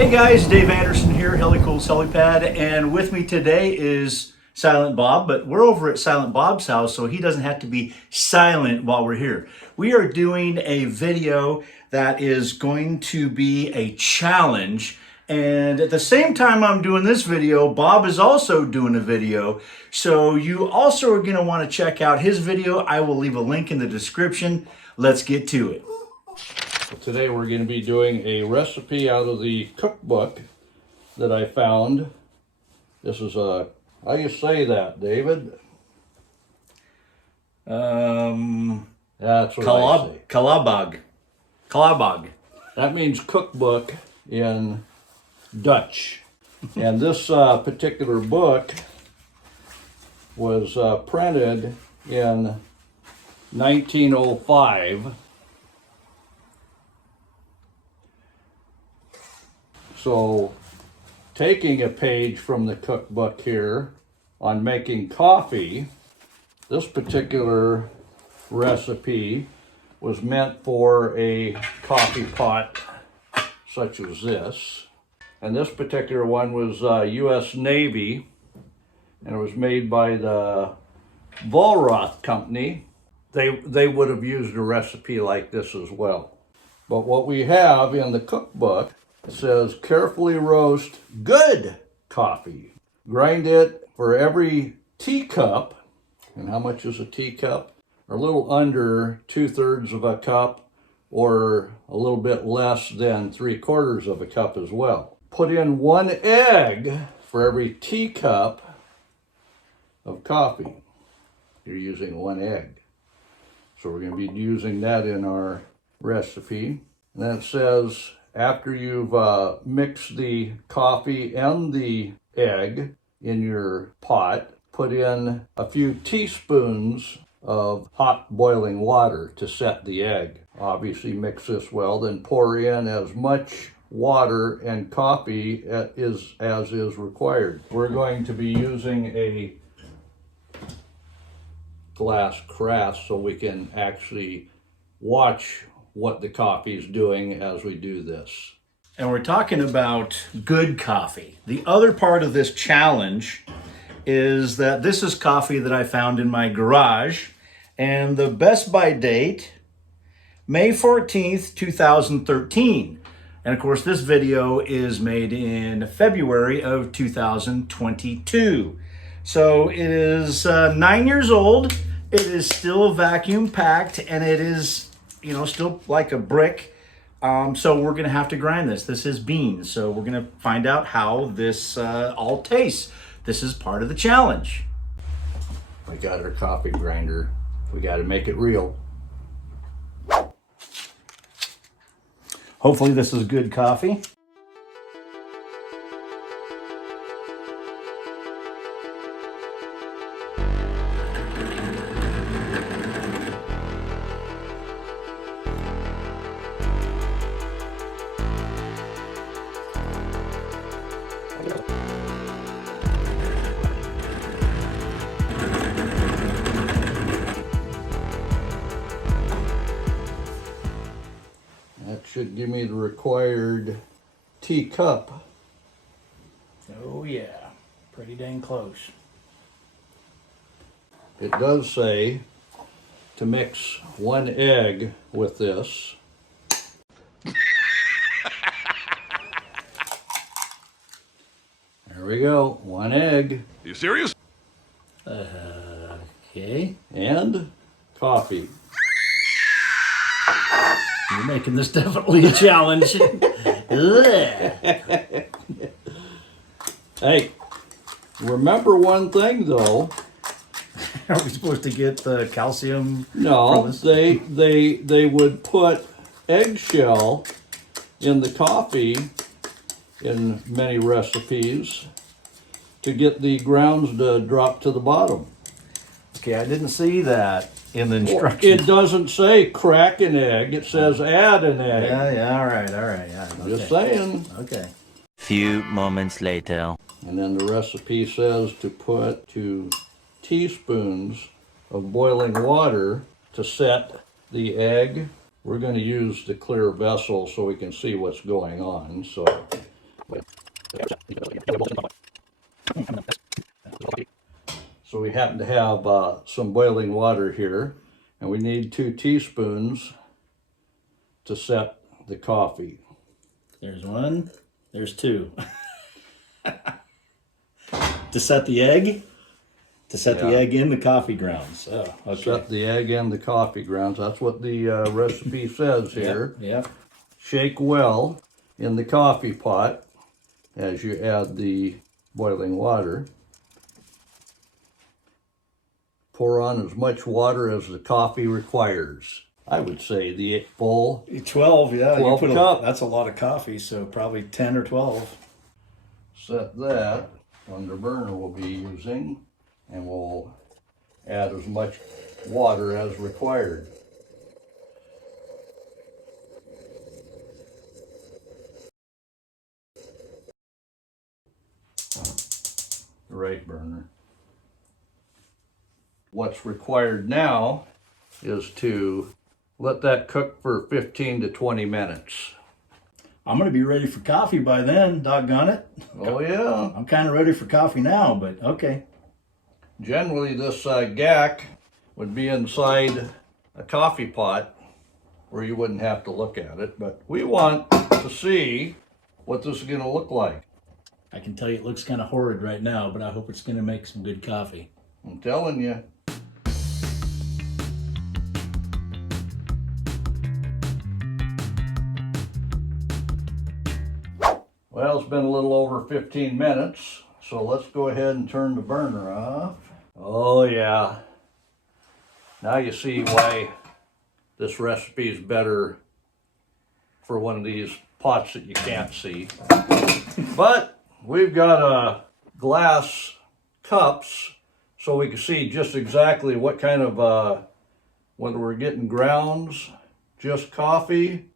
Hey guys, Dave Anderson here, Helicool's Helipad, and with me today is Silent Bob, but we're over at Silent Bob's house, so he doesn't have to be silent while we're here. We are doing a video that is going to be a challenge, and at the same time I'm doing this video, Bob is also doing a video, so you also are going to want to check out his video. I will leave a link in the description. Let's get to it. Today we're going to be doing a recipe out of the cookbook that I found. This is a, how do you say that, David? That's what I say. Kalabag. That means cookbook in Dutch. And this particular book was printed in 1905. So, taking a page from the cookbook here on making coffee, this particular recipe was meant for a coffee pot such as this. And this particular one was U.S. Navy, and it was made by the Volroth Company. They would have used a recipe like this as well. But what we have in the cookbook, it says carefully roast good coffee. Grind it for every teacup. And how much is a teacup? A little under 2/3 of a cup, or a little bit less than 3/4 of a cup as well. Put in 1 egg for every teacup of coffee. You're using 1 egg. So we're going to be using that in our recipe. And then it says, after you've mixed the coffee and the egg in your pot, put in a few teaspoons of hot boiling water to set the egg. Obviously mix this well, then pour in as much water and as is required. We're going to be using a glass carafe so we can actually watch what the coffee is doing as we do this. And we're talking about good coffee. The other part of this challenge is that this is coffee that I found in my garage, and the best by date, May 14th, 2013. And of course, this video is made in February of 2022. So it is 9 years old. It is still vacuum packed, and it is, you know, still like a brick. So we're gonna have to grind this. This is beans. So we're gonna find out how this all tastes. This is part of the challenge. We got our coffee grinder. We got to make it real. Hopefully this is good coffee. That should give me the required teacup. Oh yeah, pretty dang close. It does say to mix 1 egg with this. There we go, 1 egg. Are you serious? Okay. And coffee. You're making this definitely a challenge. Hey, remember one thing though. Are we supposed to get the calcium? No, they would put eggshell in the coffee in many recipes to get the grounds to drop to the bottom. Okay, I didn't see that in the instructions. It doesn't say crack an egg, it says add an egg. Yeah, all right, yeah. Okay. Just saying. Okay. Few moments later. And then the recipe says to put 2 teaspoons of boiling water to set the egg. We're going to use the clear vessel so we can see what's going on. So So we happen to have some boiling water here, and we need 2 teaspoons to set the coffee. There's 1, there's 2. To set the egg? To set the egg in the coffee grounds. Oh, okay. Set the egg in the coffee grounds. That's what the recipe says here. Yep. Shake well in the coffee pot as you add the boiling water. Pour on as much water as the coffee requires. I would say the full 12, yeah. 12 you put cup. That's a lot of coffee, so probably 10 or 12. Set that on the burner we'll be using, and we'll add as much water as required. The right burner. What's required now is to let that cook for 15 to 20 minutes. I'm going to be ready for coffee by then, doggone it. Oh yeah. I'm kind of ready for coffee now, but okay. Generally this gack would be inside a coffee pot where you wouldn't have to look at it, but we want to see what this is going to look like. I can tell you it looks kind of horrid right now, but I hope it's going to make some good coffee. I'm telling you. Well, it's been a little over 15 minutes, so let's go ahead and turn the burner off. Oh yeah. Now you see why this recipe is better for one of these pots that you can't see. But we've got glass cups so we can see just exactly what kind of, whether we're getting grounds, just coffee.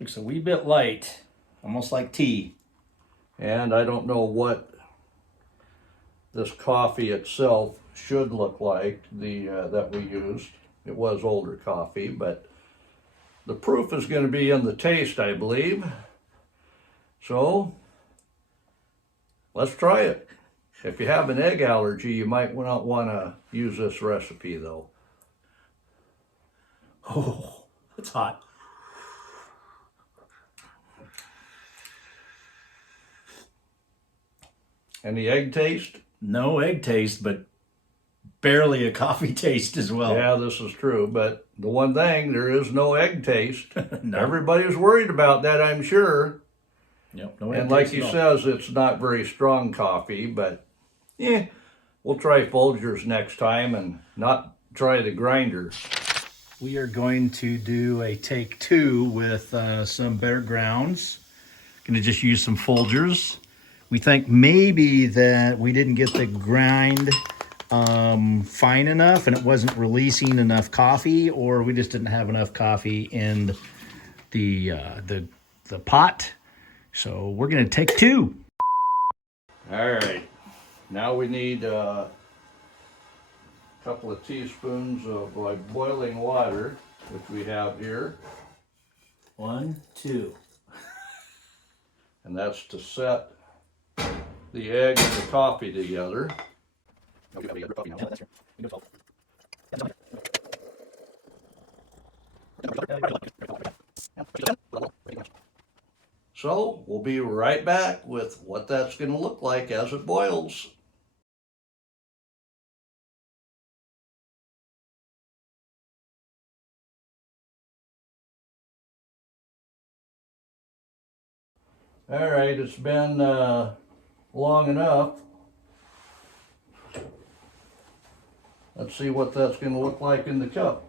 Looks a wee bit light, almost like tea. And I don't know what this coffee itself should look like, that we used. It was older coffee, but the proof is going to be in the taste, I believe. So let's try it. If you have an egg allergy, you might not want to use this recipe though. Oh, it's hot. Any egg taste? No egg taste, but barely a coffee taste as well. Yeah, this is true, but the one thing, there is no egg taste. No. Everybody's worried about that, I'm sure. Yep, no egg And like taste he at all. says, it's not very strong coffee, but we'll try Folgers next time and not try the grinder. We are going to do a take 2 with some better grounds. Going to just use some Folgers. We think maybe that we didn't get the grind fine enough and it wasn't releasing enough coffee, or we just didn't have enough coffee in the pot. So we're going to take 2. All right, now we need a couple of teaspoons of boiling water, which we have here. 1, 2. And that's to set the egg and the coffee together. So we'll be right back with what that's going to look like as it boils. All right, it's been long enough. Let's see what that's going to look like in the cup.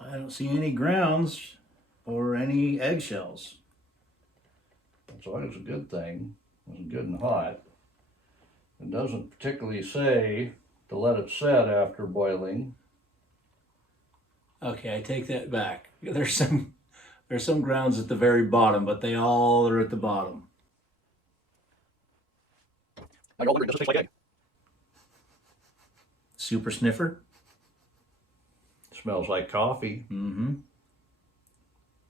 I don't see any grounds or any eggshells. That's always a good thing. It's good and hot. It doesn't particularly say to let it set after boiling. Okay, I take that back. There's some grounds at the very bottom, but they all are at the bottom. I know it doesn't taste like egg. Super sniffer. Smells like coffee. Mm-hmm.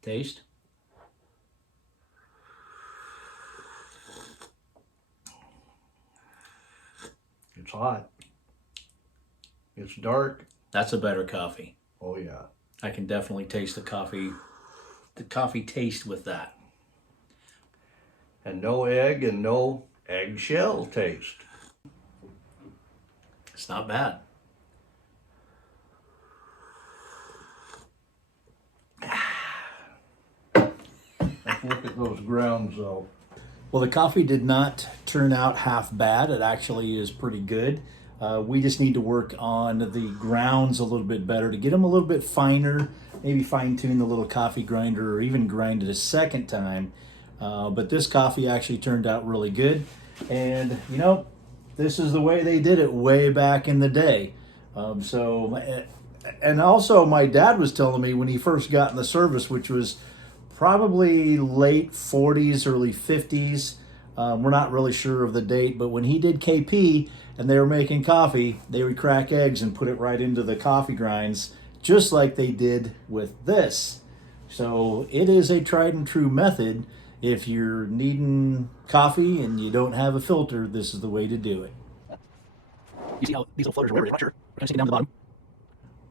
Taste. It's hot. It's dark. That's a better coffee. Oh yeah. I can definitely taste the coffee taste with that. And no egg and no eggshell taste. It's not bad. Let's look at those grounds though. Well, the coffee did not turn out half bad. It actually is pretty good. We just need to work on the grounds a little bit better to get them a little bit finer, maybe fine tune the little coffee grinder or even grind it a second time. But this coffee actually turned out really good. And you know, this is the way they did it way back in the day. And also my dad was telling me when he first got in the service, which was probably late 40s, early 50s. We're not really sure of the date, but when he did KP and they were making coffee, they would crack eggs and put it right into the coffee grinds, just like they did with this. So it is a tried and true method. If you're needing coffee and you don't have a filter, this is the way to do it. You see how these little floaters are, I'm not sure. We're kind of sticking down to the bottom.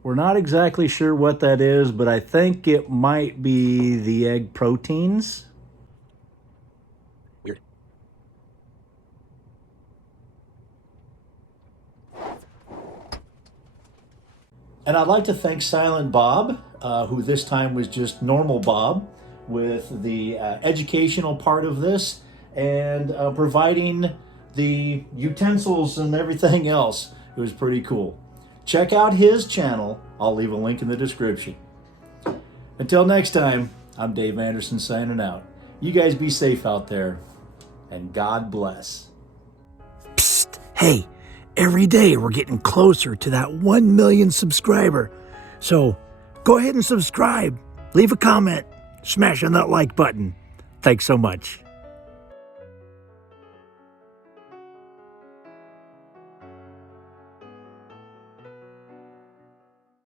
We're not exactly sure what that is, but I think it might be the egg proteins. Weird. And I'd like to thank Silent Bob, who this time was just normal Bob, with the educational part of this and providing the utensils and everything else. It was pretty cool. Check out his channel. I'll leave a link in the description. Until next time, I'm Dave Anderson signing out. You guys be safe out there, and God bless. Psst, hey, every day we're getting closer to that 1 million subscriber. So go ahead and subscribe, leave a comment, smash on that like button. Thanks so much.